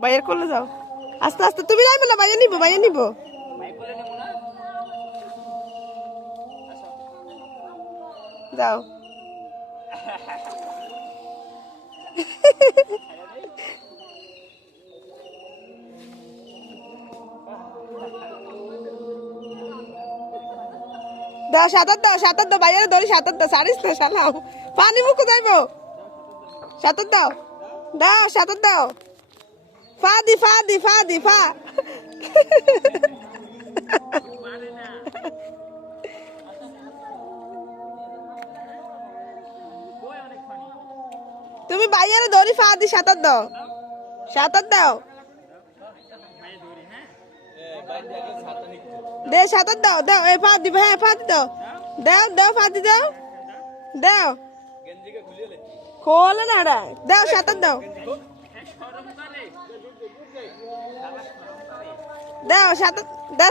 ভাইয়ের কোলে যাও, আস্তে আস্তে। তুমি যাইবে না, ভাইয়া নিবো, ভাইয়া নিবো। যাও। দাও, সাঁতার দাও, সাঁতার দাও, ভাইয়ারে ধরি সাঁতার দাও, সারিস না শালাও, পানি মুখে যাইবো। সাঁতার দাও, দাও সাঁতার দাও। ফা দি, ফা দি, ফা দি, ফা। তুমি ভাইয়ারে ধরি ফা দি, সাঁতার দাও, সাঁতার দাও। দে সাঁতার দাও, দাও, এ ফা দি, হ্যাঁ ফা দি দাও, দাও দাও, ফা দি দাও, দাও। খোলে না ওরা, দাও সাঁতার দাও, দাও সাঁতার, দাও